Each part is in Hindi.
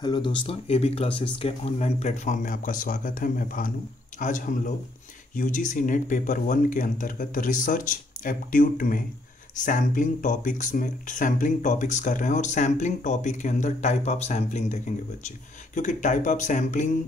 हेलो दोस्तों, एबी क्लासेस के ऑनलाइन प्लेटफॉर्म में आपका स्वागत है। मैं भानु। आज हम लोग यूजीसी नेट पेपर 1 के अंतर्गत रिसर्च एप्टीट्यूड में सैम्पलिंग टॉपिक्स कर रहे हैं और सैम्पलिंग टॉपिक के अंदर टाइप ऑफ सैम्पलिंग देखेंगे बच्चे, क्योंकि टाइप ऑफ सैम्पलिंग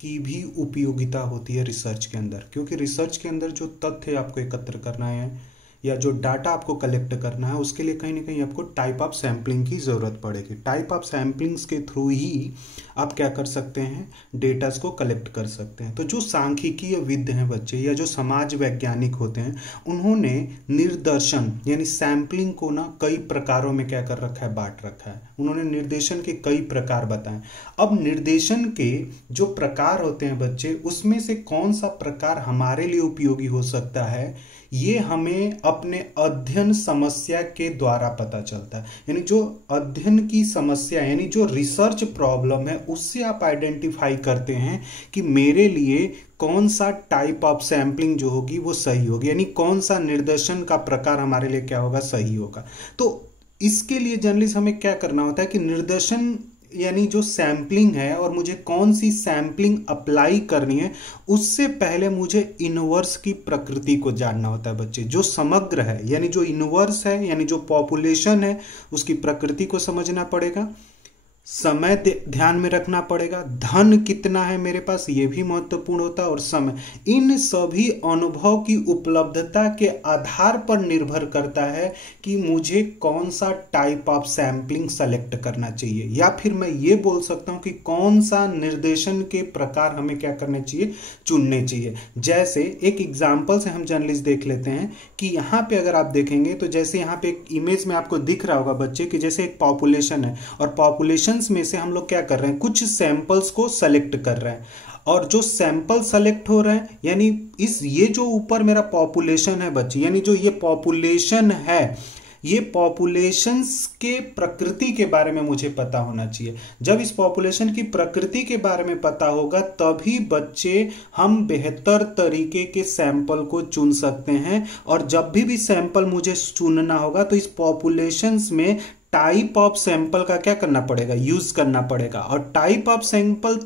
की भी उपयोगिता होती है रिसर्च के अंदर। क्योंकि रिसर्च के अंदर जो तथ्य आपको एकत्र करना है या जो डाटा आपको कलेक्ट करना है, उसके लिए कहीं ना कहीं आपको टाइप ऑफ सैम्पलिंग की ज़रूरत पड़ेगी। टाइप ऑफ सैम्पलिंग्स के थ्रू ही आप क्या कर सकते हैं, डेटास को कलेक्ट कर सकते हैं। तो जो सांख्यिकीय विद हैं बच्चे या जो समाज वैज्ञानिक होते हैं, उन्होंने निर्देशन यानी सैम्पलिंग को ना कई प्रकारों में क्या कर रखा है, बांट रखा है। उन्होंने निर्देशन के कई प्रकार बताए। अब निर्देशन के जो प्रकार होते हैं बच्चे, उसमें से कौन सा प्रकार हमारे लिए उपयोगी हो सकता है, ये हमें अपने अध्ययन समस्या के द्वारा पता चलता है। यानी जो अध्ययन की समस्या यानी जो रिसर्च प्रॉब्लम है, उससे आप आइडेंटिफाई करते हैं कि मेरे लिए कौन सा टाइप ऑफ सैम्पलिंग जो होगी वो सही होगी, यानी कौन सा निर्देशन का प्रकार हमारे लिए क्या होगा, सही होगा। तो इसके लिए जनरली हमें क्या करना होता है कि निर्देशन यानी जो सैम्पलिंग है और मुझे कौन सी सैम्पलिंग अप्लाई करनी है, उससे पहले मुझे इनवर्स की प्रकृति को जानना होता है बच्चे। जो समग्र है यानी जो इनवर्स है यानी जो पॉपुलेशन है, उसकी प्रकृति को समझना पड़ेगा। समय ध्यान में रखना पड़ेगा। धन कितना है मेरे पास, ये भी महत्वपूर्ण होता है। और समय, इन सभी अनुभव की उपलब्धता के आधार पर निर्भर करता है कि मुझे कौन सा टाइप ऑफ सैम्पलिंग सेलेक्ट करना चाहिए, या फिर मैं ये बोल सकता हूं कि कौन सा निर्देशन के प्रकार हमें क्या करने चाहिए, चुनने चाहिए। जैसे एक एग्जाम्पल से हम जर्नलिस्ट देख लेते हैं कि यहाँ पे अगर आप देखेंगे तो जैसे यहाँ पे एक इमेज में आपको दिख रहा होगा बच्चे कि जैसे एक पॉपुलेशन है और पॉपुलेशन में से हम लोग क्या कर रहे हैं, कुछ सैंपल्स को सेलेक्ट कर रहे हैं। और जो सैंपल सेलेक्ट हो रहे हैं यानी ये जो ऊपर मेरा पॉपुलेशन है बच्चे, यानी जो ये पॉपुलेशन है, ये पॉपुलेशंस के प्रकृति के बारे में मुझे पता होना चाहिए। जब इस पॉपुलेशन की प्रकृति के बारे में पता होगा तभी बच्चे हम बेहतर तरीके के सैंपल को चुन सकते हैं। और जब भी सैंपल मुझे चुनना होगा तो इस पॉपुलेशंस में टाइप ऑफ सैंपल का क्या करना पड़ेगा, यूज करना पड़ेगा। और टाइप ऑफ सैंपलिंग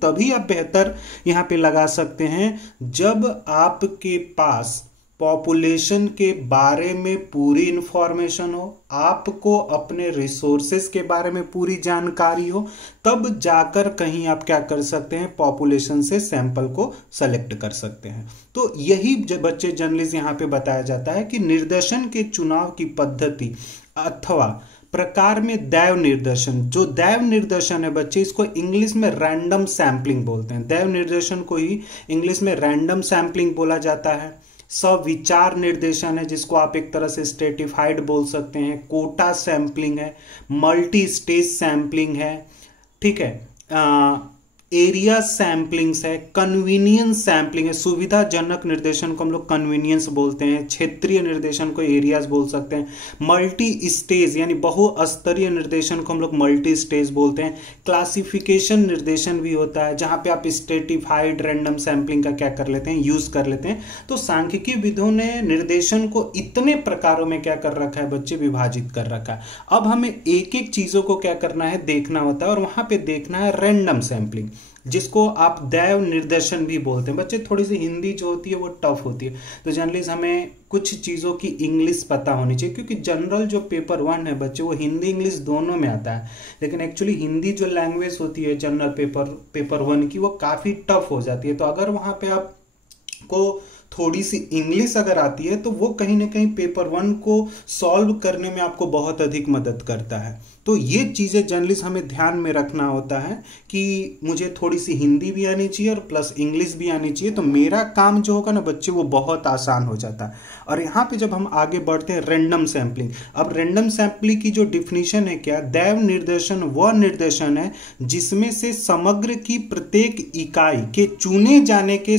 तभी आप बेहतर यहां पे लगा सकते हैं जब आपके पास पॉपुलेशन के बारे में पूरी इंफॉर्मेशन हो, आपको अपने रिसोर्सेस के बारे में पूरी जानकारी हो, तब जाकर कहीं आप क्या कर सकते हैं, पॉपुलेशन से सैंपल को सेलेक्ट कर सकते हैं। तो यही बच्चे जर्नलिस्ट यहाँ पे बताया जाता है कि निर्देशन के चुनाव की पद्धति अथवा प्रकार में दैव निर्देशन, जो दैव निर्देशन है बच्चे, इसको इंग्लिश में रैंडम सैंपलिंग बोलते हैं। दैव निर्देशन को ही इंग्लिश में रैंडम सैंपलिंग बोला जाता है। सविचार निर्देशन है, जिसको आप एक तरह से स्ट्रेटिफाइड बोल सकते हैं। कोटा सैंपलिंग है, मल्टी स्टेज सैंपलिंग है, ठीक है, एरिया सैंपलिंग्स है, कन्वीनियंस सैंपलिंग है। सुविधाजनक निर्देशन को हम लोग कन्वीनियंस बोलते हैं, क्षेत्रीय निर्देशन को एरियाज बोल सकते हैं। मल्टी स्टेज यानी बहुस्तरीय निर्देशन को हम लोग मल्टी स्टेज बोलते हैं। क्लासिफिकेशन निर्देशन भी होता है, जहां पे आप स्ट्रेटिफाइड रैंडम सैंपलिंग का क्या कर लेते हैं, यूज कर लेते हैं। तो सांख्यिकी विदों ने निर्देशन को इतने प्रकारों में क्या कर रखा है बच्चे, विभाजित कर रखा है। अब हमें एक एक चीजों को क्या करना है, देखना होता है। और वहां पे देखना है रैंडम सैंपलिंग, जिसको आप दैव निर्देशन भी बोलते हैं। बच्चे थोड़ी सी हिंदी जो होती है वो टफ होती है, तो जनरली हमें कुछ चीज़ों की इंग्लिश पता होनी चाहिए। क्योंकि जनरल जो पेपर 1 है बच्चे, वो हिंदी इंग्लिश दोनों में आता है। लेकिन एक्चुअली हिंदी जो लैंग्वेज होती है जनरल पेपर 1 की, वो काफ़ी टफ हो जाती है। तो अगर वहाँ पे आपको थोड़ी सी इंग्लिश अगर आती है तो वो कहीं ना कहीं पेपर 1 को सॉल्व करने में आपको बहुत अधिक मदद करता है। तो ये चीज़ें जर्नलिस्ट हमें ध्यान में रखना होता है कि मुझे थोड़ी सी हिंदी भी आनी चाहिए और प्लस इंग्लिश भी आनी चाहिए, तो मेरा काम जो होगा ना बच्चे, वो बहुत आसान हो जाता है। और यहाँ पे जब हम आगे बढ़ते हैं, रैंडम सैंपलिंग। अब रैंडम सैंपलिंग की जो डिफिनीशन है क्या, दैव निर्देशन वह निर्देशन है जिसमें से समग्र की प्रत्येक इकाई के चुने जाने के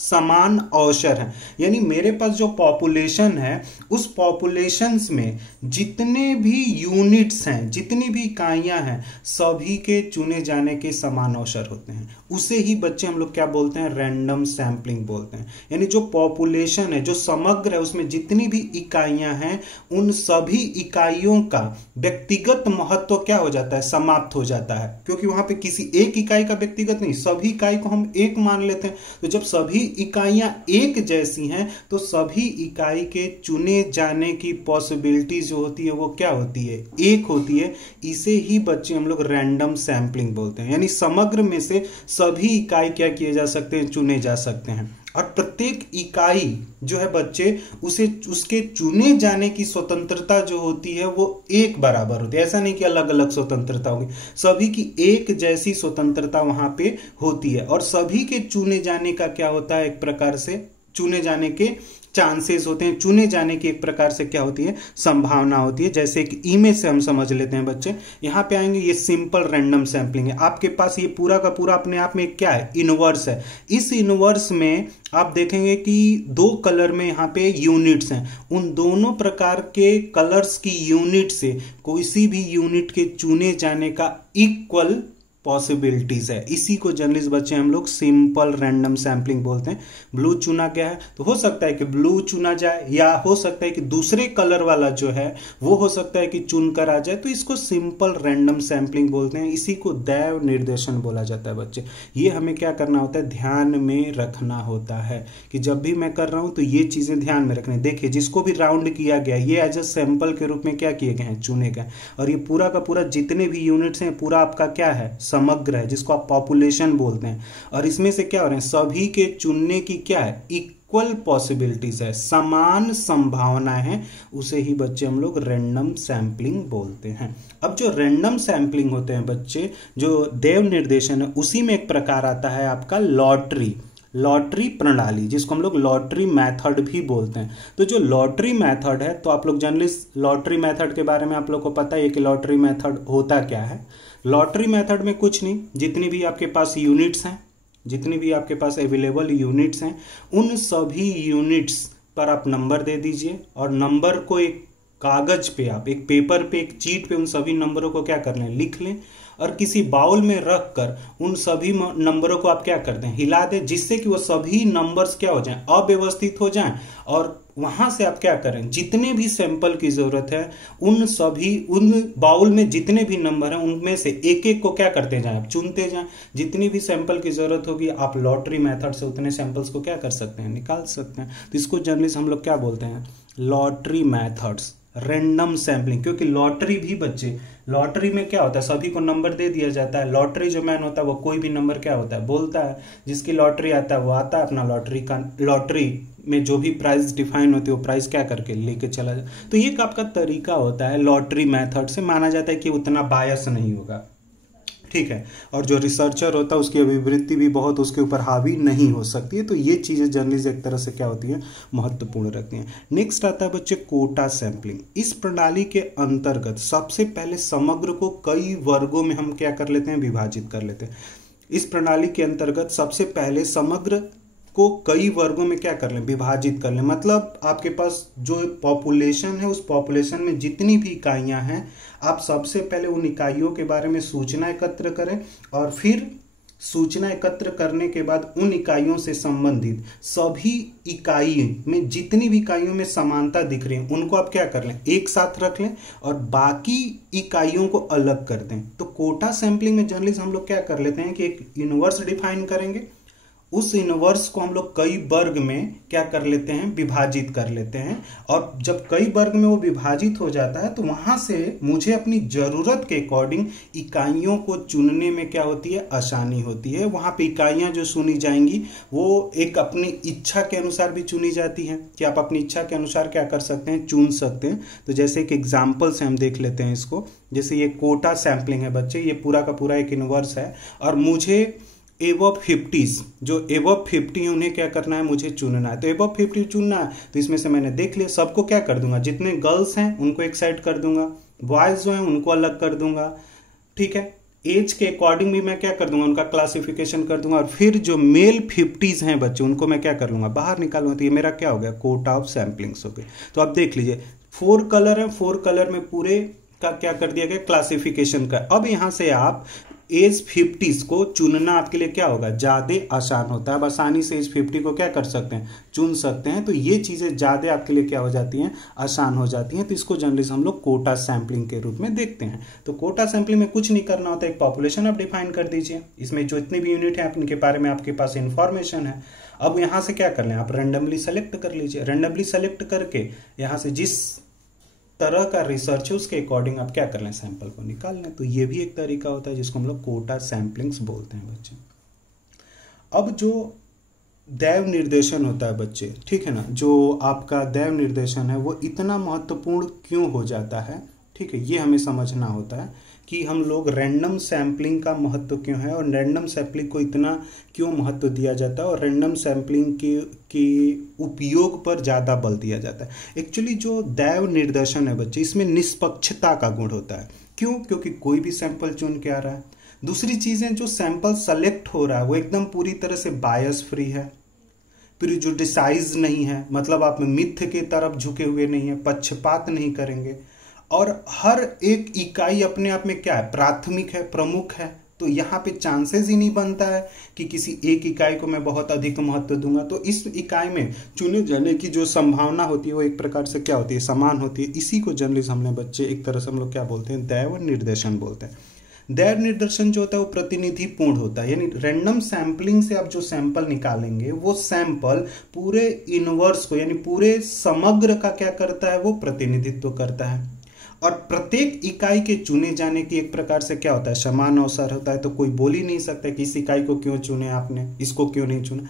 समान अवसर हैं, यानी मेरे पास जो पॉपुलेशन है उस पॉपुलेशंस में जितने भी यूनिट्स हैं, जितनी भी इकाइयां हैं, सभी के चुने जाने के समान अवसर होते हैं। उसे ही बच्चे हम लोग क्या बोलते हैं, रैंडम सैंपलिंग बोलते हैं। यानी जो पॉपुलेशन है, जो समग्र है, उसमें जितनी भी इकाइयां हैं उन सभी इकाइयों का व्यक्तिगत महत्व क्या हो जाता है, समाप्त हो जाता है, क्योंकि वहां पे किसी एक इकाई का व्यक्तिगत नहीं, सभी इकाई को हम एक मान लेते हैं। तो जब सभी इकाइयां एक जैसी हैं तो सभी इकाई के चुने जाने की पॉसिबिलिटी जो होती है वो क्या होती है, एक होती है। इसे ही बच्चे हम लोग रैंडम सैंपलिंग बोलते हैं। यानी समग्र में से सभी इकाई क्या किए जा सकते हैं, चुने जा सकते हैं, और प्रत्येक इकाई जो है बच्चे उसे उसके चुने जाने की स्वतंत्रता जो होती है वो एक बराबर होती है। ऐसा नहीं कि अलग अलग स्वतंत्रता होगी, सभी की एक जैसी स्वतंत्रता वहां पे होती है। और सभी के चुने जाने का क्या होता है, एक प्रकार से चुने जाने के चांसेस होते हैं, चुने जाने की एक प्रकार से क्या होती है, संभावना होती है। जैसे कि इमेज से हम समझ लेते हैं बच्चे, यहां पे आएंगे, ये सिंपल रैंडम सैंपलिंग है। आपके पास ये पूरा का पूरा अपने आप में क्या है, इनवर्स है। इस इनवर्स में आप देखेंगे कि दो कलर में यहाँ पे यूनिट्स हैं, उन दोनों प्रकार के कलर्स की यूनिट से किसी भी यूनिट के चुने जाने का इक्वल पॉसिबिलिटीज है। इसी को जनरली बच्चे हम लोग सिंपल रैंडम सैंपलिंग बोलते हैं। ब्लू चुना गया है तो हो सकता है कि ब्लू चुना जाए, या हो सकता है कि दूसरे कलर वाला जो है वो हो सकता है कि चुनकर आ जाए, तो इसको सिंपल रैंडम सैंपलिंग बोलते हैं। इसी को दैव निर्देशन बोला जाता है बच्चे। ये हमें क्या करना होता है, ध्यान में रखना होता है कि जब भी मैं कर रहा हूं तो ये चीजें ध्यान में रखनी। देखिए, जिसको भी राउंड किया गया ये एज अ सैंपल के रूप में क्या किए गए हैं, चुने गए। और ये पूरा का पूरा जितने भी यूनिट्स हैं पूरा आपका क्या है, समग्र है, जिसको आप पॉपुलेशन बोलते हैं। और इसमें से क्या हो रहे हैं, सभी के चुनने की क्या है, इक्वल पॉसिबिलिटीज है, समान संभावना है। उसे ही बच्चे हम लोग रैंडम सैंपलिंग बोलते हैं। अब जो रैंडम सैंपलिंग होते हैं बच्चे, जो देव निर्देशन है, उसी में एक प्रकार आता है आपका लॉटरी प्रणाली, जिसको हम लोग लॉटरी मेथड भी बोलते हैं। तो जो लॉटरी मेथड है, तो आप लोग जनरली लॉटरी मेथड के बारे में आप लोग को पता है कि लॉटरी मेथड होता क्या है। लॉटरी मेथड में कुछ नहीं, जितनी भी आपके पास यूनिट्स हैं, जितनी भी आपके पास अवेलेबल यूनिट्स हैं, उन सभी यूनिट्स पर आप नंबर दे दीजिए, और नंबर को एक कागज पे, आप एक पेपर पे, एक चीट पे उन सभी नंबरों को क्या कर लें, लिख लें, और किसी बाउल में रख कर उन सभी नंबरों को आप क्या कर दें, हिला दें, जिससे कि वो सभी नंबर्स क्या हो जाएं, अव्यवस्थित हो जाएं। और वहां से आप क्या करें, जितने भी सैंपल की जरूरत है उन बाउल में जितने भी नंबर हैं उनमें से एक एक को क्या करते जाएं, आप चुनते जाएं। जितनी भी सैंपल की जरूरत होगी आप लॉटरी मेथड से उतने सैंपल्स को क्या कर सकते हैं, निकाल सकते हैं। तो इसको जनरली हम लोग क्या बोलते हैं, लॉटरी मेथड्स, रैंडम सैंपलिंग। क्योंकि लॉटरी भी बच्चे, लॉटरी में क्या होता है, सभी को नंबर दे दिया जाता है। लॉटरी जो मैन होता है वो कोई भी नंबर क्या होता है, बोलता है, जिसकी लॉटरी आता है वो आता है, अपना लॉटरी में जो भी प्राइस डिफाइन होती है वो प्राइस क्या करके लेके चला जाए। तो ये आपका तरीका होता है लॉटरी मेथड से, माना जाता है कि उतना बायस नहीं होगा, ठीक है। और जो रिसर्चर होता है उसकी अभिवृत्ति भी बहुत उसके ऊपर हावी नहीं हो सकती है। तो ये चीज़ें जर्नलिस्ट एक तरह से क्या होती है, महत्वपूर्ण रखती हैं। नेक्स्ट आता है बच्चे कोटा सैंपलिंग। इस प्रणाली के अंतर्गत सबसे पहले समग्र को कई वर्गों में हम क्या कर लेते हैं, विभाजित कर लेते हैं। इस प्रणाली के अंतर्गत सबसे पहले समग्र को कई वर्गों में क्या कर लें, विभाजित कर लें। मतलब आपके पास जो पॉपुलेशन है उस पॉपुलेशन में जितनी भी इकाइयां हैं, आप सबसे पहले उन इकाइयों के बारे में सूचना एकत्र करें, और फिर सूचना एकत्र करने के बाद उन इकाइयों से संबंधित सभी इकाई में जितनी भी इकाइयों में समानता दिख रही है उनको आप क्या कर लें, एक साथ रख लें, और बाकी इकाइयों को अलग कर दें। तो कोटा सैंपलिंग में जनरली हम लोग क्या कर लेते हैं कि एक यूनिवर्स डिफाइन करेंगे, उस यूनिवर्स को हम लोग कई वर्ग में क्या कर लेते हैं, विभाजित कर लेते हैं। और जब कई वर्ग में वो विभाजित हो जाता है तो वहां से मुझे अपनी जरूरत के अकॉर्डिंग इकाइयों को चुनने में क्या होती है, आसानी होती है। वहां पे इकाइयां जो चुनी जाएंगी वो एक अपनी इच्छा के अनुसार भी चुनी जाती हैं, कि आप अपनी इच्छा के अनुसार क्या कर सकते हैं, चुन सकते हैं। तो जैसे एक एग्जाम्पल से हम देख लेते हैं इसको। जैसे ये कोटा सैंपलिंग है बच्चे, ये पूरा का पूरा एक यूनिवर्स है, और मुझे एबव 50 जो एबव 50 है उन्हें क्या करना है, मुझे चुनना है। तो एबव 50 चुनना है, तो इसमें से मैंने देख लिया, सबको क्या कर दूंगा, जितने गर्ल्स हैं उनको एक साइड कर दूंगा, बॉयज जो हैं उनको अलग कर दूंगा, ठीक है। एज के अकॉर्डिंग भी मैं क्या कर दूंगा, उनका क्लासिफिकेशन कर दूंगा, और फिर जो मेल 50s हैं बच्चे उनको मैं क्या कर लूंगा, बाहर निकालूंगा। तो ये मेरा क्या हो गया, कोटा ऑफ सैम्पलिंग्स हो गए। तो आप देख लीजिए 4 कलर है, 4 कलर में पूरे का क्या कर दिया गया, क्लासिफिकेशन का। अब यहां से आप एज 50s को चुनना आपके लिए क्या होगा, ज्यादा आसान होता है। अब आसानी से एज 50 को क्या कर सकते हैं, चुन सकते हैं। तो ये चीजें ज्यादा आपके लिए क्या हो जाती हैं, आसान हो जाती हैं। तो इसको जनरली हम लोग कोटा सैंपलिंग के रूप में देखते हैं। तो कोटा सैंपलिंग में कुछ नहीं करना होता, एक पॉपुलेशन आप डिफाइन कर दीजिए, इसमें जो इतने भी यूनिट है उनके बारे में आपके पास इंफॉर्मेशन है। अब यहां से क्या कर लें, आप रेंडमली सेलेक्ट कर लीजिए। रेंडमली सेलेक्ट करके यहां से जिस तरह का रिसर्च है उसके अकॉर्डिंग आप क्या कर लें, सैंपल को निकाल लें। तो ये भी एक तरीका होता है जिसको हम लोग कोटा सैंपलिंग्स बोलते हैं बच्चे। अब जो दैव निर्देशन होता है बच्चे, ठीक है ना, जो आपका दैव निर्देशन है वो इतना महत्वपूर्ण क्यों हो जाता है, ठीक है, ये हमें समझना होता है कि हम लोग रैंडम सैम्पलिंग का महत्व क्यों है और रैंडम सैम्पलिंग को इतना क्यों महत्व दिया जाता है और रैंडम सैम्पलिंग के उपयोग पर ज़्यादा बल दिया जाता है। एक्चुअली जो दैव निर्देशन है बच्चे, इसमें निष्पक्षता का गुण होता है। क्यों, क्योंकि कोई भी सैंपल चुन के आ रहा है। दूसरी चीज़ें, जो सैंपल सेलेक्ट हो रहा है वो एकदम पूरी तरह से बायस फ्री है, प्रिजुडिसाइज नहीं है, मतलब आप मिथ्य की तरफ झुके हुए नहीं है, पक्षपात नहीं करेंगे, और हर एक इकाई अपने आप में क्या है, प्राथमिक है, प्रमुख है। तो यहाँ पे चांसेस ही नहीं बनता है कि किसी एक इकाई को मैं बहुत अधिक महत्व दूंगा। तो इस इकाई में चुने जाने की जो संभावना होती है वो एक प्रकार से क्या होती है, समान होती है। इसी को जनरली हमने बच्चे एक तरह से हम लोग क्या बोलते हैं, दैव निर्देशन बोलते हैं। दैव निर्देशन जो होता है वो प्रतिनिधि पूर्ण होता है, यानी रैंडम सैंपलिंग से आप जो सैंपल निकालेंगे वो सैंपल पूरे इनवर्स को, यानी पूरे समग्र का क्या करता है, वो प्रतिनिधित्व करता है। और प्रत्येक इकाई के चुने जाने की एक प्रकार से क्या होता है, समान अवसर होता है। तो कोई बोल ही नहीं सकता कि इस इकाई को क्यों चुने आपने, इसको क्यों नहीं चुना।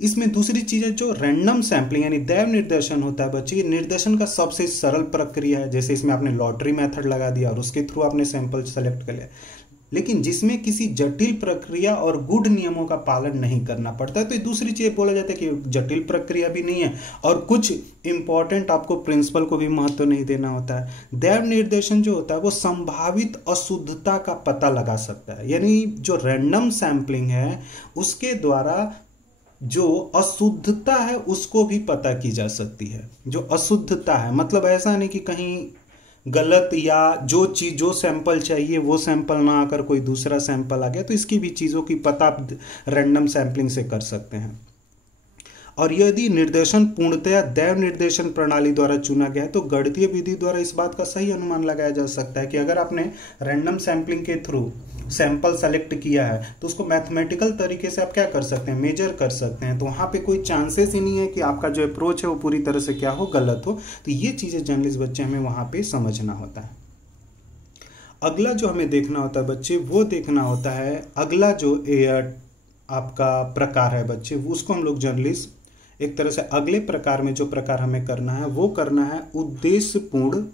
इसमें दूसरी चीज है जो रैंडम सैंपलिंग यानी दैव निर्देशन होता है बच्चे, ये निर्देशन का सबसे सरल प्रक्रिया है। जैसे इसमें आपने लॉटरी मेथड लगा दिया और उसके थ्रू आपने सैंपल सेलेक्ट कर लिया, लेकिन जिसमें किसी जटिल प्रक्रिया और गूढ़ नियमों का पालन नहीं करना पड़ता है। तो दूसरी चीज बोला जाता है कि जटिल प्रक्रिया भी नहीं है और कुछ इंपॉर्टेंट आपको प्रिंसिपल को भी महत्व नहीं देना होता है। दैव निर्देशन जो होता है वो संभावित अशुद्धता का पता लगा सकता है, यानी जो रैंडम सैंपलिंग है उसके द्वारा जो अशुद्धता है उसको भी पता की जा सकती है। जो अशुद्धता है मतलब ऐसा नहीं कि कहीं गलत या जो चीज, जो सैंपल चाहिए वो सैंपल ना आकर कोई दूसरा सैंपल आ गया, तो इसकी भी चीजों की पता आप रैंडम सैंपलिंग से कर सकते हैं। और यदि निर्देशन पूर्णतया दैव निर्देशन प्रणाली द्वारा चुना गया है तो गणितीय विधि द्वारा इस बात का सही अनुमान लगाया जा सकता है कि अगर आपने रैंडम सैंपलिंग के थ्रू सैंपल सेलेक्ट किया है तो उसको मैथमेटिकल तरीके से आप क्या कर सकते हैं, मेजर कर सकते हैं। तो वहां पे कोई चांसेस ही नहीं है कि आपका जो अप्रोच है वो पूरी तरह से क्या हो, गलत हो। तो ये चीजें जर्नलिस्ट बच्चे हमें वहां पे समझना होता है। अगला जो हमें देखना होता है बच्चे, वो देखना होता है अगला जो आपका प्रकार है बच्चे, उसको हम लोग जर्नलिस्ट एक तरह से अगले प्रकार में जो प्रकार हमें करना है वो करना है उद्देश्यपूर्ण,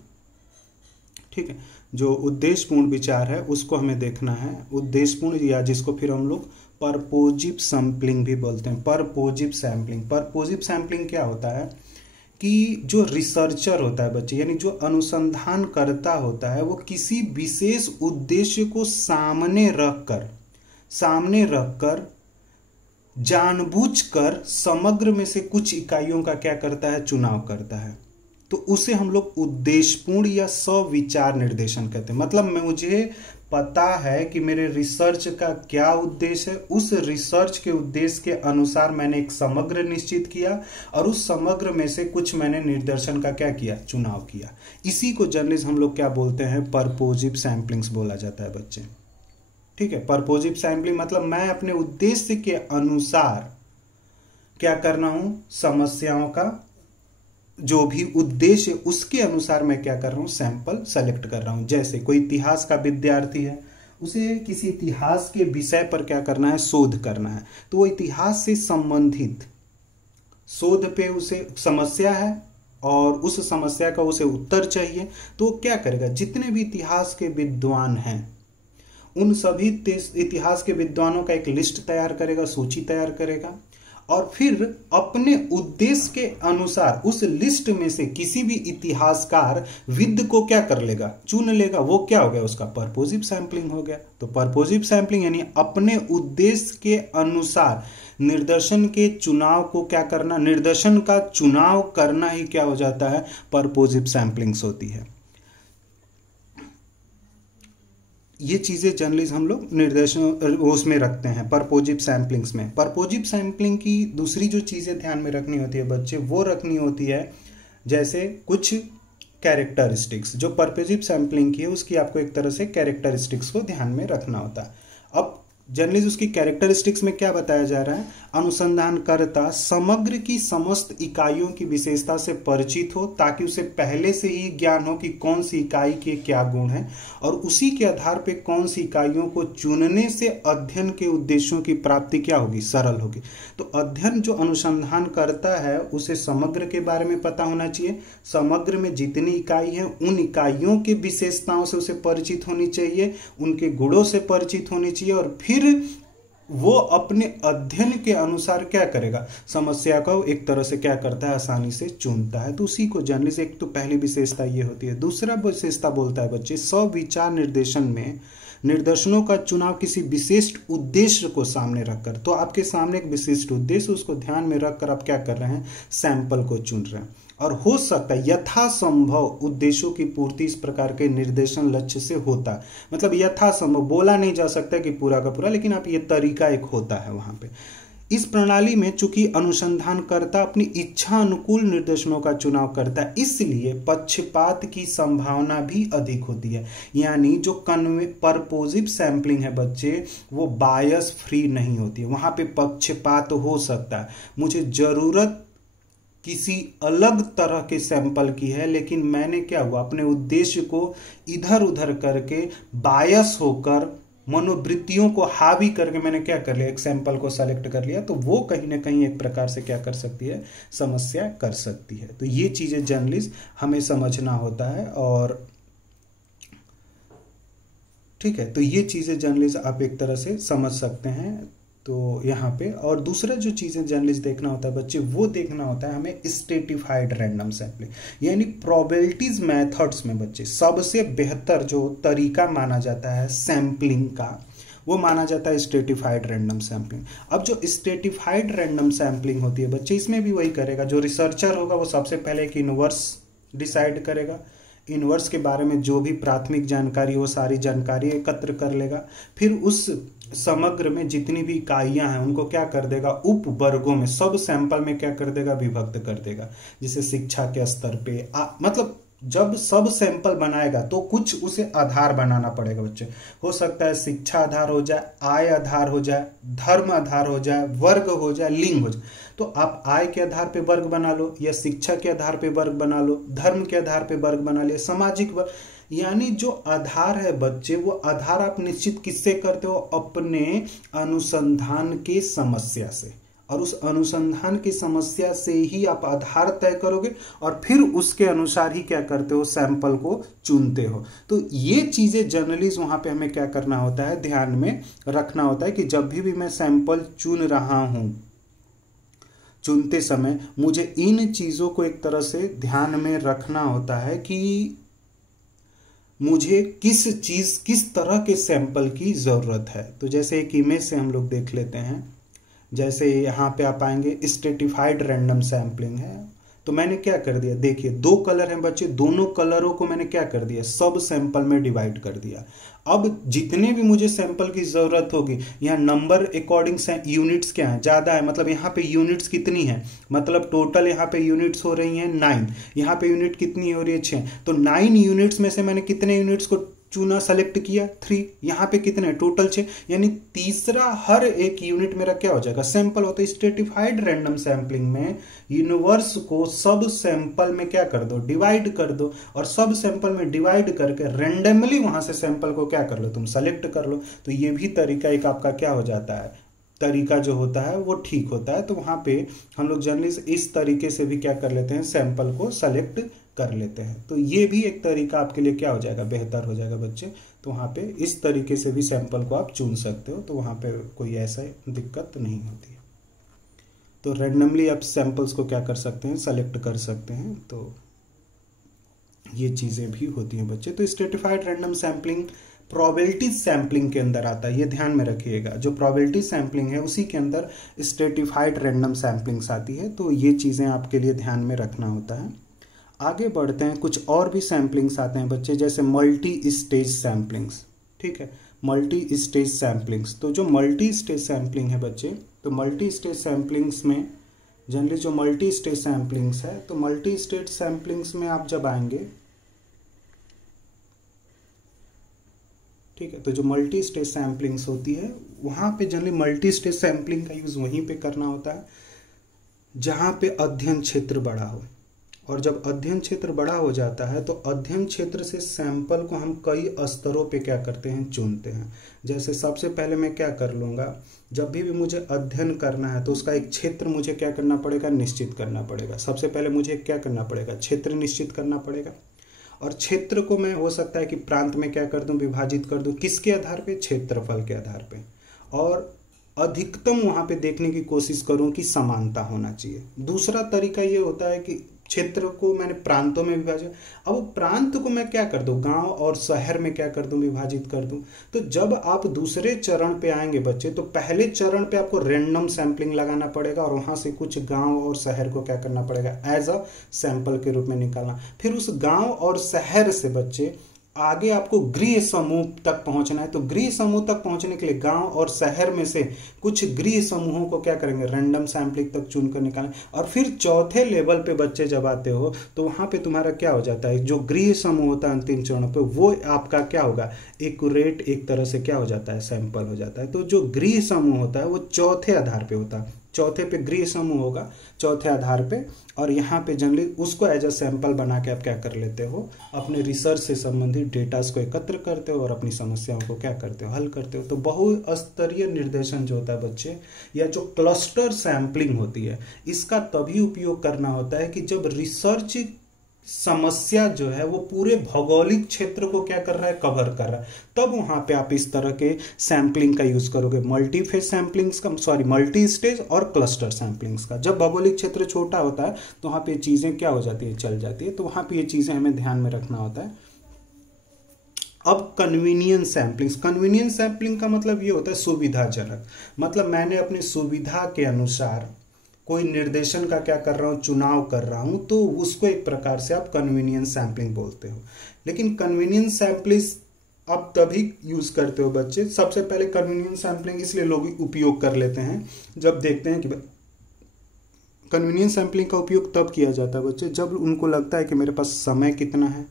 ठीक है, जो उद्देश्यपूर्ण विचार है उसको हमें देखना है। उद्देश्यपूर्ण या जिसको फिर हम लोग परपोजिव सैंपलिंग भी बोलते हैं, परपोजिव सैंपलिंग। परपोजिव सैंपलिंग क्या होता है कि जो रिसर्चर होता है बच्चे, यानी जो अनुसंधान करता होता है, वो किसी विशेष उद्देश्य को सामने रखकर जानबूझकर समग्र में से कुछ इकाइयों का क्या करता है, चुनाव करता है। तो उसे हम लोग उद्देश्यपूर्ण या सविचार निर्देशन कहते हैं। मतलब मुझे पता है कि मेरे रिसर्च का क्या उद्देश्य है, उस रिसर्च के उद्देश्य के अनुसार मैंने एक समग्र निश्चित किया और उस समग्र में से कुछ मैंने निर्देशन का क्या किया, चुनाव किया। इसी को जर्नलिस्ट हम लोग क्या बोलते हैं, परपोजिव सैंपलिंग्स बोला जाता है बच्चे, ठीक है। परपोजिव सैंपलिंग मतलब मैं अपने उद्देश्य के अनुसार क्या कर रहा हूं, समस्याओं का जो भी उद्देश्य उसके अनुसार मैं क्या कर रहा हूं, सैंपल सेलेक्ट कर रहा हूं। जैसे कोई इतिहास का विद्यार्थी है, उसे किसी इतिहास के विषय पर क्या करना है, शोध करना है। तो वो इतिहास से संबंधित शोध पे उसे समस्या है और उस समस्या का उसे उत्तर चाहिए। तो वो क्या करेगा, जितने भी इतिहास के विद्वान हैं उन सभी इतिहास के विद्वानों का एक लिस्ट तैयार करेगा, सूची तैयार करेगा, और फिर अपने उद्देश्य के अनुसार उस लिस्ट में से किसी भी इतिहासकार विद को क्या कर लेगा, चुन लेगा। वो क्या हो गया, उसका पर्पोजिव सैंपलिंग हो गया। तो पर्पोजिव सैंपलिंग यानी अपने उद्देश्य के अनुसार निर्देशन के चुनाव को क्या करना, निर्देशन का चुनाव करना ही क्या हो जाता है, पर्पोजिव सैंपलिंग्स होती है। ये चीजें जनरली हम लोग निर्देशन उसमें रखते हैं पर्पोजिव सैंपलिंग्स में। पर्पोजिव सैंपलिंग की दूसरी जो चीजें ध्यान में रखनी होती है बच्चे, वो रखनी होती है जैसे कुछ कैरेक्टरिस्टिक्स। जो पर्पोजिव सैंपलिंग की है उसकी आपको एक तरह से कैरेक्टरिस्टिक्स को ध्यान में रखना होता है। अब जनरली उसकी कैरेक्टरिस्टिक्स में क्या बताया जा रहा है, अनुसंधानकर्ता समग्र की समस्त इकाइयों की विशेषता से परिचित हो ताकि उसे पहले से ही ज्ञान हो कि कौन सी इकाई के क्या गुण हैं, और उसी के आधार पर कौन सी इकाइयों को चुनने से अध्ययन के उद्देश्यों की प्राप्ति क्या होगी, सरल होगी। तो अध्ययन जो अनुसंधान करता है उसे समग्र के बारे में पता होना चाहिए। समग्र में जितनी इकाई है उन इकाइयों के विशेषताओं से उसे परिचित होनी चाहिए, उनके गुणों से परिचित होनी चाहिए, और फिर वो अपने अध्ययन के अनुसार क्या करेगा, समस्या को एक तरह से क्या करता है, आसानी से चुनता है। तो उसी को जनरली से एक तो पहली विशेषता ये होती है। दूसरा विशेषता बोलता है बच्चे, सविचार निर्देशन में निर्देशनों का चुनाव किसी विशिष्ट उद्देश्य को सामने रखकर। तो आपके सामने एक विशिष्ट उद्देश्य, उसको ध्यान में रखकर आप क्या कर रहे हैं, सैंपल को चुन रहे हैं। और हो सकता है यथासंभव उद्देश्यों की पूर्ति इस प्रकार के निर्देशन लक्ष्य से होता है। मतलब यथासंभव बोला नहीं जा सकता कि पूरा का पूरा, लेकिन आप ये तरीका एक होता है वहां पे। इस प्रणाली में चूंकि अनुसंधानकर्ता अपनी इच्छा अनुकूल निर्देशनों का चुनाव करता है, इसलिए पक्षपात की संभावना भी अधिक होती है। यानी जो पर्पोजिव सैंपलिंग है बच्चे, वो बायस फ्री नहीं होती है। वहां पे पक्षपात हो सकता है, मुझे जरूरत किसी अलग तरह के सैंपल की है, लेकिन मैंने क्या हुआ, अपने उद्देश्य को इधर उधर करके बायस होकर मनोवृत्तियों को हावी करके मैंने क्या कर लिया, एक सैंपल को सेलेक्ट कर लिया। तो वो कहीं ना कहीं एक प्रकार से क्या कर सकती है, समस्या कर सकती है। तो ये चीजें जर्नलिस्ट हमें समझना होता है। और ठीक है, तो ये चीजें जर्नलिस्ट आप एक तरह से समझ सकते हैं। तो यहाँ पे और दूसरा जो चीज़ें जर्नलिस्ट देखना होता है बच्चे, वो देखना होता है हमें स्ट्रेटिफाइड रैंडम सैंपलिंग, यानी प्रोबेबिलिटीज मेथड्स में बच्चे सबसे बेहतर जो तरीका माना जाता है सैंपलिंग का, वो माना जाता है स्ट्रेटिफाइड रैंडम सैंपलिंग। अब जो स्ट्रेटिफाइड रैंडम सैंपलिंग होती है बच्चे, इसमें भी वही करेगा। जो रिसर्चर होगा वो सबसे पहले एक इनवर्स डिसाइड करेगा। इनवर्स के बारे में जो भी प्राथमिक जानकारी, वो सारी जानकारी एकत्र कर लेगा। फिर उस समग्र में जितनी भी इकाइयां हैं उनको क्या कर देगा, उप वर्गों में, सब सैंपल में क्या कर देगा, विभक्त कर देगा। जैसे शिक्षा के स्तर पे मतलब जब सब सैंपल बनाएगा तो कुछ उसे आधार बनाना पड़ेगा बच्चे। हो सकता है शिक्षा आधार हो जाए, आय आधार हो जाए, धर्म आधार हो जाए, वर्ग हो जाए, लिंग हो जाए। तो आप आय के आधार पे वर्ग बना लो, या शिक्षा के आधार पे वर्ग बना लो, धर्म के आधार पे वर्ग बना लिया, सामाजिक वर्ग। यानी जो आधार है बच्चे, वो आधार आप निश्चित किससे करते हो, अपने अनुसंधान के समस्या से। और उस अनुसंधान की समस्या से ही आप आधार तय करोगे और फिर उसके अनुसार ही क्या करते हो, सैंपल को चुनते हो। तो ये चीजें जनरली वहां पे हमें क्या करना होता है, ध्यान में रखना होता है कि जब भी मैं सैंपल चुन रहा हूं, चुनते समय मुझे इन चीजों को एक तरह से ध्यान में रखना होता है कि मुझे किस तरह के सैंपल की जरूरत है। तो जैसे एक इमेज से हम लोग देख लेते हैं, जैसे यहाँ पे आप आएंगे स्ट्रेटिफाइड रैंडम सैंपलिंग है। तो मैंने क्या कर दिया, देखिए 2 कलर हैं बच्चे, दोनों कलरों को मैंने क्या कर दिया, सब सैंपल में डिवाइड कर दिया। अब जितने भी मुझे सैंपल की जरूरत होगी, यहाँ नंबर अकॉर्डिंग यूनिट्स क्या है, ज्यादा है, मतलब यहाँ पे यूनिट्स कितनी है, मतलब टोटल यहाँ पे यूनिट्स हो रही हैं 9, यहाँ पे यूनिट कितनी हो रही है 6। तो 9 यूनिट्स में से मैंने कितने यूनिट्स को चुना, सेलेक्ट किया 3, यहाँ पे कितने टोटल 6, यानी तीसरा हर एक यूनिट मेरा क्या हो जाएगा, सैंपल होता है। स्ट्रेटिफाइड रैंडम सैंपलिंग में यूनिवर्स को सब सैंपल में क्या कर दो, डिवाइड कर दो, और सब सैंपल में डिवाइड करके रैंडमली वहां से सैंपल को क्या कर लो, तुम सेलेक्ट कर लो। तो ये भी तरीका एक आपका क्या हो जाता है, तरीका जो होता है वो ठीक होता है। तो वहां पे हम लोग जनरली इस तरीके से भी क्या कर लेते हैं, सैंपल को सेलेक्ट कर लेते हैं। तो ये भी एक तरीका आपके लिए क्या हो जाएगा, बेहतर हो जाएगा बच्चे। तो वहाँ पे इस तरीके से भी सैंपल को आप चुन सकते हो, तो वहाँ पे कोई ऐसा दिक्कत नहीं होती है। तो रैंडमली आप सैंपल्स को क्या कर सकते हैं, सेलेक्ट कर सकते हैं। तो ये चीज़ें भी होती हैं बच्चे। तो stratified random sampling probability sampling के अंदर आता है, ये ध्यान में रखिएगा। जो प्रोबेबिलिटी सैम्पलिंग है उसी के अंदर स्ट्रेटिफाइड रैंडम सैम्पलिंग्स आती है। तो ये चीज़ें आपके लिए ध्यान में रखना होता है। आगे बढ़ते हैं, कुछ और भी सैम्पलिंग्स आते हैं बच्चे, जैसे मल्टी स्टेज सैम्पलिंग्स। ठीक है, मल्टी स्टेज सैम्पलिंग्स। तो जो मल्टी स्टेज सैम्पलिंग है बच्चे, तो मल्टी स्टेज सैम्पलिंग्स में जनरली जो मल्टी स्टेज सैम्पलिंग्स है, तो मल्टी स्टेज सैम्पलिंग्स में आप जब आएंगे, ठीक है, तो जो मल्टी स्टेज सैम्पलिंग्स होती है वहाँ पे जनरली मल्टी स्टेज सैम्पलिंग का यूज़ वहीं पे करना होता है जहाँ पे अध्ययन क्षेत्र बड़ा हो। और जब अध्ययन क्षेत्र बड़ा हो जाता है तो अध्ययन क्षेत्र से सैंपल को हम कई स्तरों पे क्या करते हैं, चुनते हैं। जैसे सबसे पहले मैं क्या कर लूँगा, जब भी मुझे अध्ययन करना है तो उसका एक क्षेत्र मुझे क्या करना पड़ेगा, निश्चित करना पड़ेगा। सबसे पहले मुझे क्या करना पड़ेगा, क्षेत्र निश्चित करना पड़ेगा। और क्षेत्र को मैं हो सकता है कि प्रांत में क्या कर दूं, विभाजित कर दूं। किसके आधार पे, क्षेत्रफल के आधार पे। और अधिकतम वहां पे देखने की कोशिश करूं कि समानता होना चाहिए। दूसरा तरीका ये होता है कि क्षेत्र को मैंने प्रांतों में विभाजित, अब प्रांत को मैं क्या कर दूं, गांव और शहर में क्या कर दूं, विभाजित कर दूं। तो जब आप दूसरे चरण पे आएंगे बच्चे, तो पहले चरण पे आपको रैंडम सैंपलिंग लगाना पड़ेगा और वहां से कुछ गांव और शहर को क्या करना पड़ेगा, एज अ सैंपल के रूप में निकालना। फिर उस गांव और शहर से बच्चे आगे आपको गृह समूह तक पहुंचना है। तो गृह समूह तक पहुंचने के लिए गांव और शहर में से कुछ गृह समूहों को क्या करेंगे, रैंडम सैंपलिंग तक चुनकर निकालें। और फिर चौथे लेवल पे बच्चे जब आते हो तो वहां पे तुम्हारा क्या हो जाता है, जो गृह समूह होता है अंतिम चरण पे, वो आपका क्या होगा, एक्यूरेट एक तरह से क्या हो जाता है, सैंपल हो जाता है। तो जो गृह समूह होता है वो चौथे आधार पे होता है, चौथे पे गृह समूह होगा, चौथे आधार पे। और यहाँ पे जनरली उसको एज अ सैंपल बना के आप क्या कर लेते हो, अपने रिसर्च से संबंधित डेटास को एकत्र करते हो और अपनी समस्याओं को क्या करते हो, हल करते हो। तो बहुस्तरीय निर्देशन जो होता है बच्चे, या जो क्लस्टर सैंपलिंग होती है, इसका तभी उपयोग करना होता है कि जब रिसर्च समस्या जो है वो पूरे भौगोलिक क्षेत्र को क्या कर रहा है, कवर कर रहा है। तब वहां पे आप इस तरह के सैंपलिंग का यूज करोगे, मल्टी फेज सैंपलिंग्स का, सॉरी मल्टी स्टेज और क्लस्टर सैंपलिंग्स का। जब भौगोलिक क्षेत्र छोटा होता है तो वहां पे चीजें क्या हो जाती है, चल जाती है। तो वहां पे ये चीजें हमें ध्यान में रखना होता है। अब कन्वीनियंस सैंपलिंग, कन्वीनियंस सैंपलिंग का मतलब ये होता है सुविधाजनक, मतलब मैंने अपनी सुविधा के अनुसार कोई निर्देशन का क्या कर रहा हूँ, चुनाव कर रहा हूँ, तो उसको एक प्रकार से आप कन्वीनियंस सैंपलिंग बोलते हो। लेकिन कन्वीनियंस सैंपलिंग आप तभी यूज करते हो बच्चे, सबसे पहले कन्वीनियंस सैंपलिंग इसलिए लोग उपयोग कर लेते हैं जब देखते हैं कि कन्वीनियंस सैंपलिंग का उपयोग तब किया जाता है बच्चे जब उनको लगता है कि मेरे पास समय कितना है,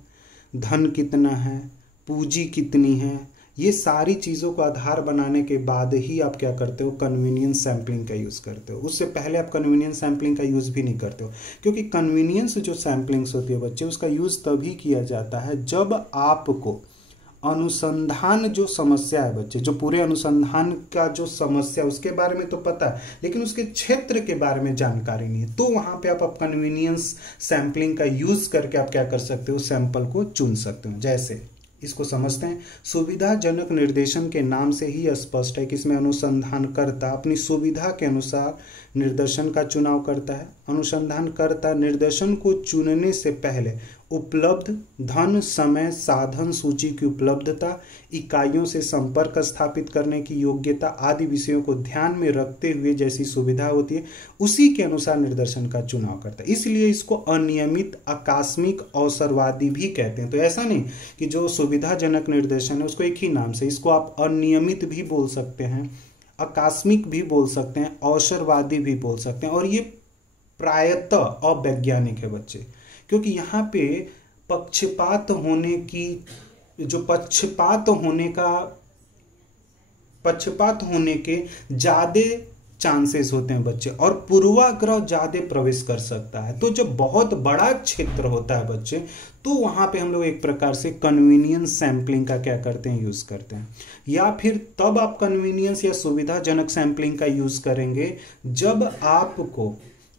धन कितना है, पूंजी कितनी है। ये सारी चीज़ों को आधार बनाने के बाद ही आप क्या करते हो, कन्वीनियंस सैंपलिंग का यूज़ करते हो। उससे पहले आप कन्वीनियंस सैंपलिंग का यूज़ भी नहीं करते हो, क्योंकि कन्वीनियंस जो सैंपलिंग्स होती है बच्चे, उसका यूज़ तभी किया जाता है जब आपको अनुसंधान जो समस्या है बच्चे, जो पूरे अनुसंधान का जो समस्या उसके बारे में तो पता है, लेकिन उसके क्षेत्र के बारे में जानकारी नहीं है। तो वहां पे आप कन्वीनियंस सैंपलिंग का यूज़ करके आप क्या कर सकते हो, सैंपल को चुन सकते हो। जैसे इसको समझते हैं, सुविधाजनक निर्देशन के नाम से ही स्पष्ट है कि इसमें अनुसंधानकर्ता अपनी सुविधा के अनुसार निर्देशन का चुनाव करता है। अनुसंधानकर्ता निर्देशन को चुनने से पहले उपलब्ध धन, समय, साधन सूची की उपलब्धता, इकाइयों से संपर्क स्थापित करने की योग्यता आदि विषयों को ध्यान में रखते हुए जैसी सुविधा होती है उसी के अनुसार निर्देशन का चुनाव करता है। इसलिए इसको अनियमित, आकस्मिक, अवसरवादी भी कहते हैं। तो ऐसा नहीं कि जो सुविधाजनक निर्देशन है उसको एक ही नाम से, इसको आप अनियमित भी बोल सकते हैं, आकस्मिक भी बोल सकते हैं, अवसरवादी भी बोल सकते हैं। और ये प्रायतः अवैज्ञानिक है बच्चे, क्योंकि यहाँ पे पक्षपात होने की, जो पक्षपात होने के ज्यादा चांसेस होते हैं बच्चे, और पूर्वाग्रह ज्यादा प्रवेश कर सकता है। तो जब बहुत बड़ा क्षेत्र होता है बच्चे, तो वहां पे हम लोग एक प्रकार से कन्वीनियंस सैंपलिंग का क्या करते हैं, यूज करते हैं। या फिर तब आप कन्वीनियंस या सुविधाजनक सैंपलिंग का यूज करेंगे जब आपको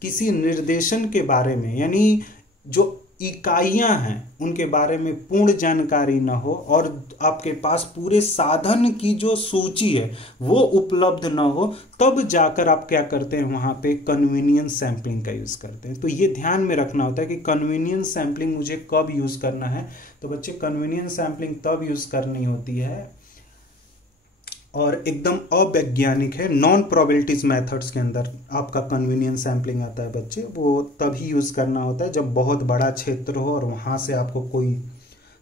किसी निर्देशन के बारे में, यानी जो इकाइयां हैं उनके बारे में पूर्ण जानकारी न हो और आपके पास पूरे साधन की जो सूची है वो उपलब्ध न हो, तब जाकर आप क्या करते हैं, वहां पे कन्वीनियंस सैंपलिंग का यूज करते हैं। तो ये ध्यान में रखना होता है कि कन्वीनियंस सैंपलिंग मुझे कब यूज करना है। तो बच्चे कन्वीनियंस सैंपलिंग तब यूज करनी होती है और एकदम अवैज्ञानिक है, नॉन प्रोबेबिलिटीज मेथड्स के अंदर आपका कन्वीनियंस सैंपलिंग आता है बच्चे, वो तभी यूज करना होता है जब बहुत बड़ा क्षेत्र हो और वहां से आपको कोई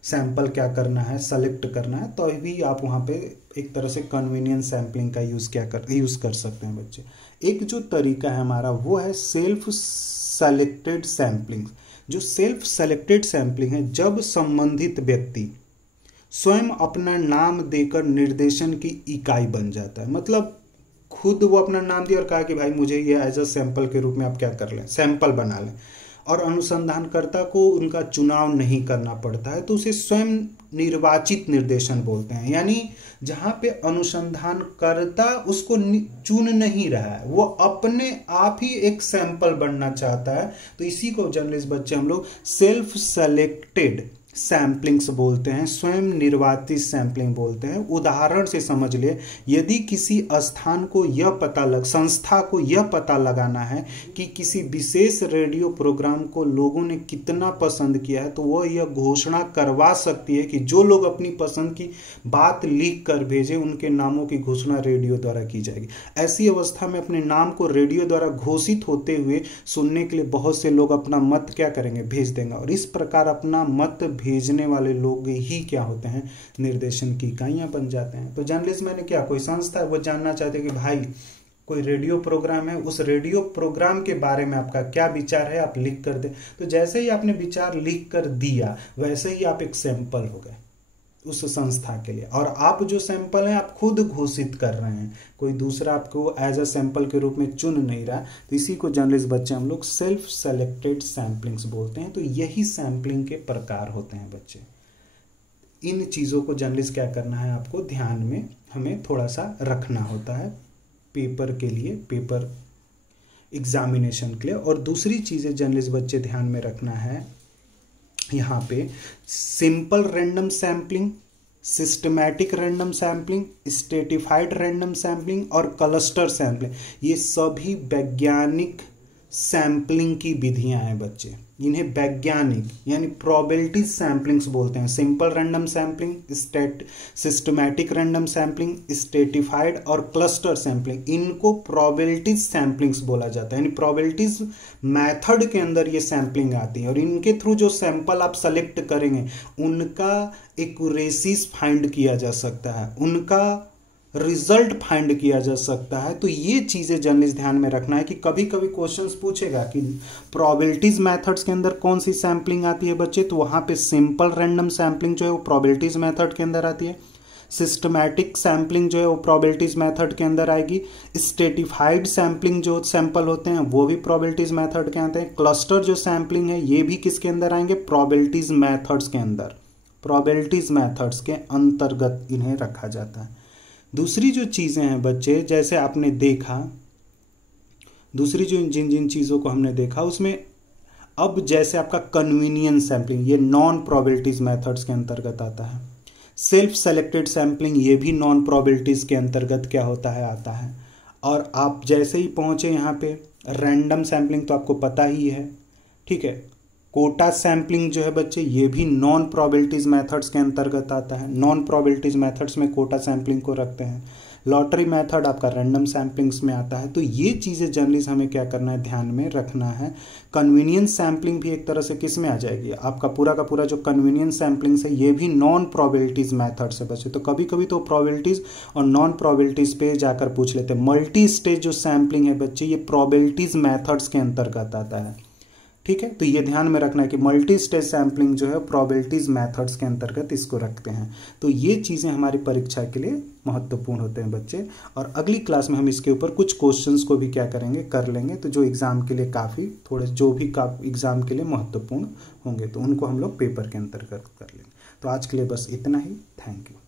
सैंपल क्या करना है, सेलेक्ट करना है, तो तभी आप वहां पे एक तरह से कन्वीनियंस सैंपलिंग का यूज कर सकते हैं बच्चे। एक जो तरीका है हमारा वो है सेल्फ सेलेक्टेड सैंपलिंग। जो सेल्फ सेलेक्टेड सैंपलिंग है, जब संबंधित व्यक्ति स्वयं अपना नाम देकर निर्देशन की इकाई बन जाता है। मतलब खुद वो अपना नाम दिया और कहा कि भाई मुझे ये एज अ सैंपल के रूप में आप क्या कर लें, सैंपल बना लें, और अनुसंधानकर्ता को उनका चुनाव नहीं करना पड़ता है, तो उसे स्वयं निर्वाचित निर्देशन बोलते हैं। यानी जहां पे अनुसंधानकर्ता उसको चुन नहीं रहा है, वो अपने आप ही एक सैंपल बनना चाहता है, तो इसी को जर्नलिस्ट बच्चे हम लोग सेल्फ सेलेक्टेड सैंपलिंग्स बोलते हैं, स्वयं निर्वाचित सैंपलिंग बोलते हैं। उदाहरण से समझ लिए, यदि किसी संस्था को यह पता लगाना है कि किसी विशेष रेडियो प्रोग्राम को लोगों ने कितना पसंद किया है, तो वह यह घोषणा करवा सकती है कि जो लोग अपनी पसंद की बात लिख कर भेजे उनके नामों की घोषणा रेडियो द्वारा की जाएगी। ऐसी अवस्था में अपने नाम को रेडियो द्वारा घोषित होते हुए सुनने के लिए बहुत से लोग अपना मत क्या करेंगे, भेज देंगे, और इस प्रकार अपना मत भेजने वाले लोग ही क्या होते हैं, निर्देशन की इकाइयां बन जाते हैं। तो जर्नलिस्ट मैंने क्या, कोई संस्था है, वो जानना चाहते हैं कि भाई कोई रेडियो प्रोग्राम है, उस रेडियो प्रोग्राम के बारे में आपका क्या विचार है, आप लिख कर दे। तो जैसे ही आपने विचार लिख कर दिया वैसे ही आप एक सैंपल हो गए उस संस्था के लिए, और आप जो सैंपल हैं आप खुद घोषित कर रहे हैं, कोई दूसरा आपको एज अ सैंपल के रूप में चुन नहीं रहा। तो इसी को जर्नलिस्ट बच्चे हम लोग सेल्फ सेलेक्टेड सैंपलिंग्स बोलते हैं। तो यही सैंपलिंग के प्रकार होते हैं बच्चे। इन चीज़ों को जर्नलिस्ट क्या करना है, आपको ध्यान में हमें थोड़ा सा रखना होता है पेपर के लिए, पेपर एग्जामिनेशन के लिए। और दूसरी चीज़ें जर्नलिस्ट बच्चे ध्यान में रखना है यहाँ पे, simple random sampling, systematic random sampling, stratified random sampling और क्लस्टर सैम्पलिंग, ये सभी वैज्ञानिक सैम्पलिंग की विधियां हैं बच्चे। इन्हें वैज्ञानिक यानी प्रोबेबिलिटी सैम्पलिंग्स बोलते हैं। Simple random sampling, systematic random sampling, stratified और क्लस्टर सैम्पलिंग, इनको प्रोबेबिलिटी सैम्पलिंग्स बोला जाता है। यानी प्रोबेबिलिटीज मेथड के अंदर ये सैम्पलिंग आती है और इनके थ्रू जो सैंपल आप सेलेक्ट करेंगे उनका एक्यूरेसीज फाइंड किया जा सकता है, उनका रिजल्ट फाइंड किया जा सकता है। तो ये चीजें जर्नलिस्ट ध्यान में रखना है कि कभी कभी क्वेश्चंस पूछेगा कि प्रोबेबिलिटीज मेथड्स के अंदर कौन सी सैम्पलिंग आती है बच्चे, तो वहां पे सिंपल रैंडम सैम्पलिंग जो है वो प्रोबेबिलिटीज मेथड के अंदर आती है, सिस्टमैटिक सैम्पलिंग जो है वो प्रोबेबिलिटीज मेथड के अंदर आएगी, स्ट्रेटिफाइड सैम्पलिंग जो सैंपल होते हैं वो भी प्रोबेबिलिटीज मेथड के आते हैं, क्लस्टर जो सैम्पलिंग है ये भी किसके अंदर आएंगे, प्रोबेबिलिटीज मेथड्स के अंदर, प्रोबेबिलिटीज मेथड्स के अंतर्गत इन्हें रखा जाता है। दूसरी जो चीज़ें हैं बच्चे, जैसे आपने देखा, दूसरी जो जिन जिन चीज़ों को हमने देखा उसमें अब जैसे आपका कन्वीनियंस सैम्पलिंग ये नॉन प्रोबेबिलिटीज मेथड्स के अंतर्गत आता है, सेल्फ सेलेक्टेड सैम्पलिंग ये भी नॉन प्रोबेबिलिटीज के अंतर्गत क्या होता है, आता है। और आप जैसे ही पहुँचे यहाँ पे रैंडम सैम्पलिंग तो आपको पता ही है, ठीक है। कोटा सैम्पलिंग जो है बच्चे ये भी नॉन प्रोबेबिलिटीज मेथड्स के अंतर्गत आता है। नॉन प्रोबेबिलिटीज मेथड्स में कोटा सैम्पलिंग को रखते हैं। लॉटरी मेथड आपका रैंडम सैम्पलिंग्स में आता है। तो ये चीज़ें जर्नलिस्ट हमें क्या करना है, ध्यान में रखना है। कन्वीनियंस सैम्पलिंग भी एक तरह से किस में आ जाएगी, आपका पूरा का पूरा जो कन्वीनियंस सैम्पलिंग्स है ये भी नॉन प्रोबेबिलिटीज मेथड्स है बच्चे। तो कभी कभी तो प्रोबेबिलिटीज और नॉन प्रोबेबिलिटीज पे जाकर पूछ लेते हैं। मल्टी स्टेज जो सैम्पलिंग है बच्चे ये प्रोबेबिलिटीज मेथड्स के अंतर्गत आता है, ठीक है। तो ये ध्यान में रखना है कि मल्टी स्टेज सैम्पलिंग जो है प्रोबेबिलिटीज मेथड्स के अंतर्गत इसको रखते हैं। तो ये चीज़ें हमारी परीक्षा के लिए महत्वपूर्ण होते हैं बच्चे। और अगली क्लास में हम इसके ऊपर कुछ क्वेश्चंस को भी क्या करेंगे, कर लेंगे, तो जो एग्ज़ाम के लिए काफ़ी थोड़े जो भी एग्ज़ाम के लिए महत्वपूर्ण होंगे तो उनको हम लोग पेपर के अंतर्गत कर लेंगे। तो आज के लिए बस इतना ही। Thank you.